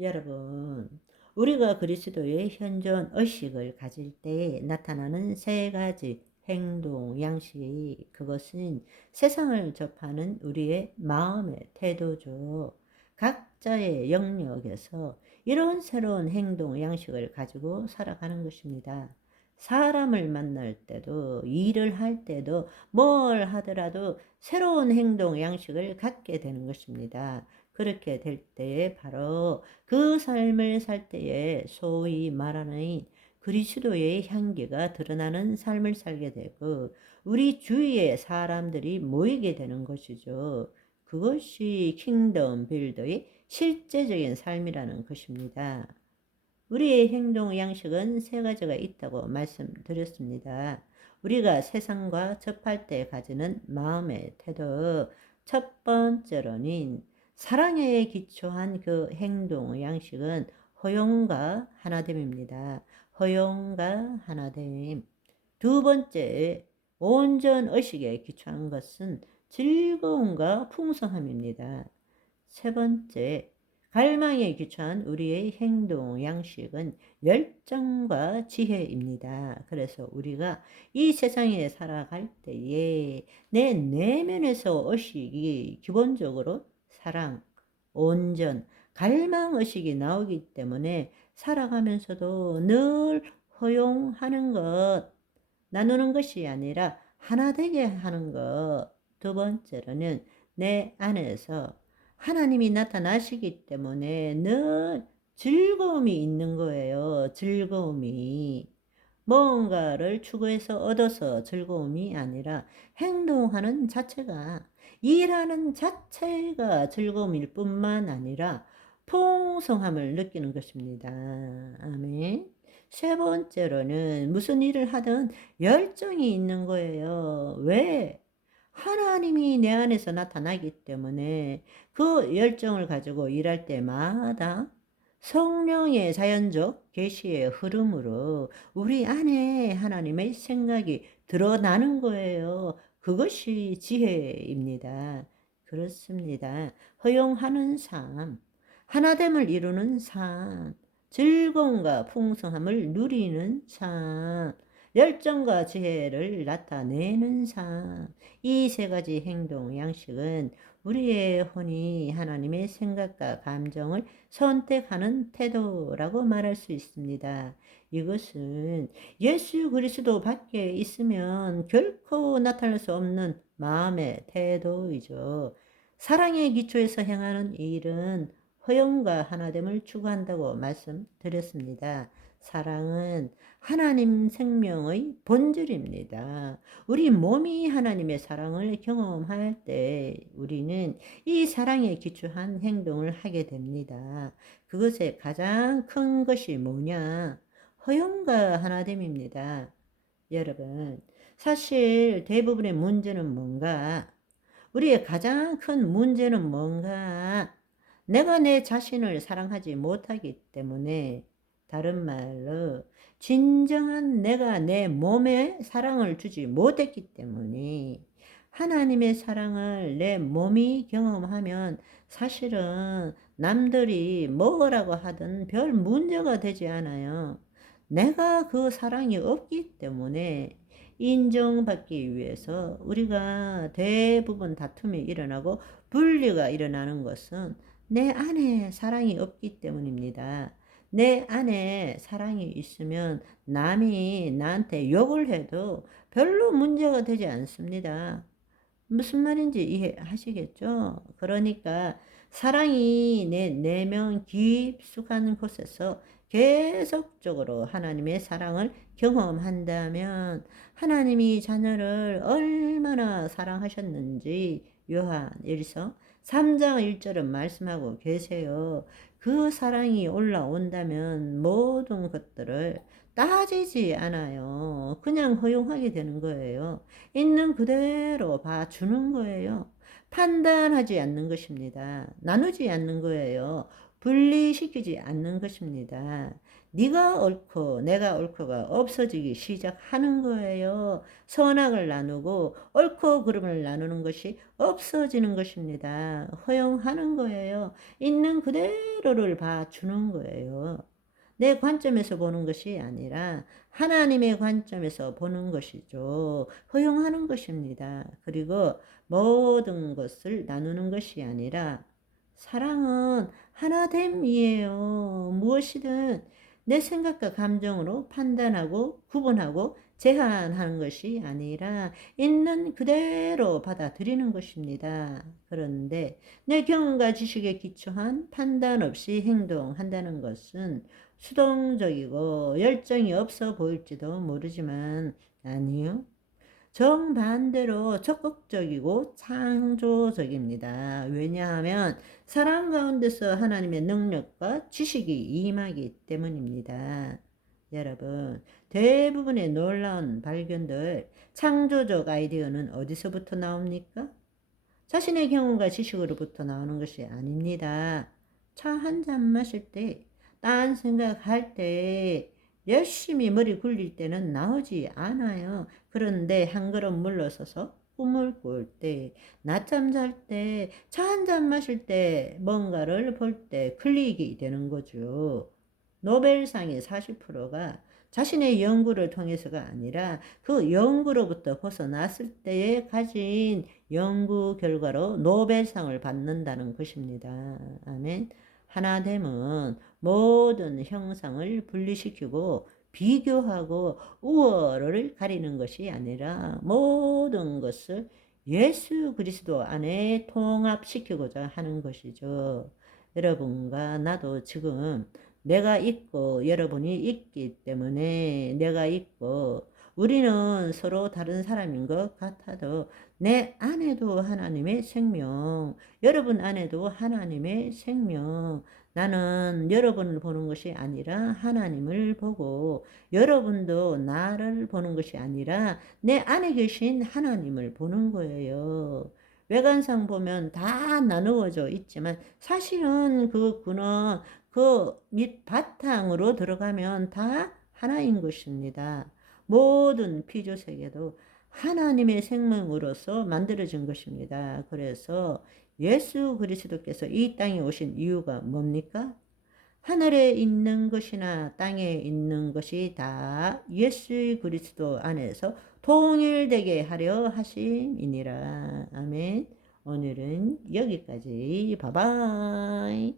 여러분, 우리가 그리스도의 현존 의식을 가질 때 나타나는 세 가지 행동 양식, 그것은 세상을 접하는 우리의 마음의 태도죠. 각자의 영역에서 이런 새로운 행동 양식을 가지고 살아가는 것입니다. 사람을 만날 때도, 일을 할 때도, 뭘 하더라도 새로운 행동 양식을 갖게 되는 것입니다. 그렇게 될 때에 바로 그 삶을 살 때에 소위 말하는 그리스도의 향기가 드러나는 삶을 살게 되고 우리 주위에 사람들이 모이게 되는 것이죠. 그것이 킹덤 빌더의 실제적인 삶이라는 것입니다. 우리의 행동 양식은 세 가지가 있다고 말씀드렸습니다. 우리가 세상과 접할 때 가지는 마음의 태도. 첫 번째로는 사랑에 기초한 그 행동 양식은 허용과 하나됨입니다. 허용과 하나됨. 두 번째, 온전 의식에 기초한 것은 즐거움과 풍성함입니다. 세 번째, 갈망에 기초한 우리의 행동 양식은 열정과 지혜입니다. 그래서 우리가 이 세상에 살아갈 때에 내 내면에서 의식이 기본적으로 사랑, 온전, 갈망 의식이 나오기 때문에 살아가면서도 늘 허용하는 것, 나누는 것이 아니라 하나 되게 하는 것. 두 번째로는 내 안에서 하나님이 나타나시기 때문에 늘 즐거움이 있는 거예요. 즐거움이. 뭔가를 추구해서 얻어서 즐거움이 아니라 행동하는 자체가, 일하는 자체가 즐거움일 뿐만 아니라 풍성함을 느끼는 것입니다. 아멘. 세 번째로는 무슨 일을 하든 열정이 있는 거예요. 왜? 하나님이 내 안에서 나타나기 때문에 그 열정을 가지고 일할 때마다 성령의 자연적 계시의 흐름으로 우리 안에 하나님의 생각이 드러나는 거예요. 그것이 지혜입니다. 그렇습니다. 허용하는 삶, 하나됨을 이루는 삶, 즐거움과 풍성함을 누리는 삶, 열정과 지혜를 나타내는 삶. 이 세 가지 행동 양식은 우리의 혼이 하나님의 생각과 감정을 선택하는 태도라고 말할 수 있습니다. 이것은 예수 그리스도 밖에 있으면 결코 나타날 수 없는 마음의 태도이죠. 사랑의 기초에서 행하는 일은 허용과 하나됨을 추구한다고 말씀드렸습니다. 사랑은 하나님 생명의 본질입니다. 우리 몸이 하나님의 사랑을 경험할 때 우리는 이 사랑에 기초한 행동을 하게 됩니다. 그것의 가장 큰 것이 뭐냐? 허용과 하나됨입니다. 여러분, 사실 대부분의 문제는 뭔가? 우리의 가장 큰 문제는 뭔가? 내가 내 자신을 사랑하지 못하기 때문에, 다른 말로 진정한 내가 내 몸에 사랑을 주지 못했기 때문에, 하나님의 사랑을 내 몸이 경험하면 사실은 남들이 뭐라고 하든 별 문제가 되지 않아요. 내가 그 사랑이 없기 때문에 인정받기 위해서 우리가 대부분 다툼이 일어나고 분리가 일어나는 것은 내 안에 사랑이 없기 때문입니다. 내 안에 사랑이 있으면 남이 나한테 욕을 해도 별로 문제가 되지 않습니다. 무슨 말인지 이해하시겠죠? 그러니까 사랑이 내 내면 깊숙한 곳에서 계속적으로 하나님의 사랑을 경험한다면 하나님이 자녀를 얼마나 사랑하셨는지 요한 1서 3장 1절은 말씀하고 계세요. 그 사랑이 올라온다면 모든 것들을 따지지 않아요. 그냥 허용하게 되는 거예요. 있는 그대로 봐주는 거예요. 판단하지 않는 것입니다. 나누지 않는 거예요. 분리시키지 않는 것입니다. 네가 옳고 내가 옳고가 없어지기 시작하는 거예요. 선악을 나누고 옳고 그름을 나누는 것이 없어지는 것입니다. 허용하는 거예요. 있는 그대로를 봐주는 거예요. 내 관점에서 보는 것이 아니라 하나님의 관점에서 보는 것이죠. 허용하는 것입니다. 그리고 모든 것을 나누는 것이 아니라 사랑은 하나됨이에요. 무엇이든 내 생각과 감정으로 판단하고 구분하고 제한하는 것이 아니라 있는 그대로 받아들이는 것입니다. 그런데 내 경험과 지식에 기초한 판단 없이 행동한다는 것은 수동적이고 열정이 없어 보일지도 모르지만 아니요. 정반대로 적극적이고 창조적입니다. 왜냐하면 사랑 가운데서 하나님의 능력과 지식이 임하기 때문입니다. 여러분, 대부분의 놀라운 발견들, 창조적 아이디어는 어디서부터 나옵니까? 자신의 경험과 지식으로부터 나오는 것이 아닙니다. 차 한 잔 마실 때, 딴 생각할 때, 열심히 머리 굴릴 때는 나오지 않아요. 그런데 한 걸음 물러서서 꿈을 꿀 때, 낮잠 잘 때, 차 한 잔 마실 때, 뭔가를 볼 때 클릭이 되는 거죠. 노벨상의 40%가 자신의 연구를 통해서가 아니라 그 연구로부터 벗어났을 때에 가진 연구 결과로 노벨상을 받는다는 것입니다. 아멘. 하나됨은 모든 형상을 분리시키고 비교하고 우월을 가리는 것이 아니라 모든 것을 예수 그리스도 안에 통합시키고자 하는 것이죠. 여러분과 나도 지금 내가 있고 여러분이 있기 때문에 내가 있고 우리는 서로 다른 사람인 것 같아도 내 안에도 하나님의 생명, 여러분 안에도 하나님의 생명. 나는 여러분을 보는 것이 아니라 하나님을 보고 여러분도 나를 보는 것이 아니라 내 안에 계신 하나님을 보는 거예요. 외관상 보면 다 나누어져 있지만 사실은 그거는 그 밑 바탕으로 들어가면 다 하나인 것입니다. 모든 피조세계도 하나님의 생명으로서 만들어진 것입니다. 그래서 예수 그리스도께서 이 땅에 오신 이유가 뭡니까? 하늘에 있는 것이나 땅에 있는 것이 다 예수 그리스도 안에서 통일되게 하려 하심이니라. 아멘. 오늘은 여기까지. 바이바이.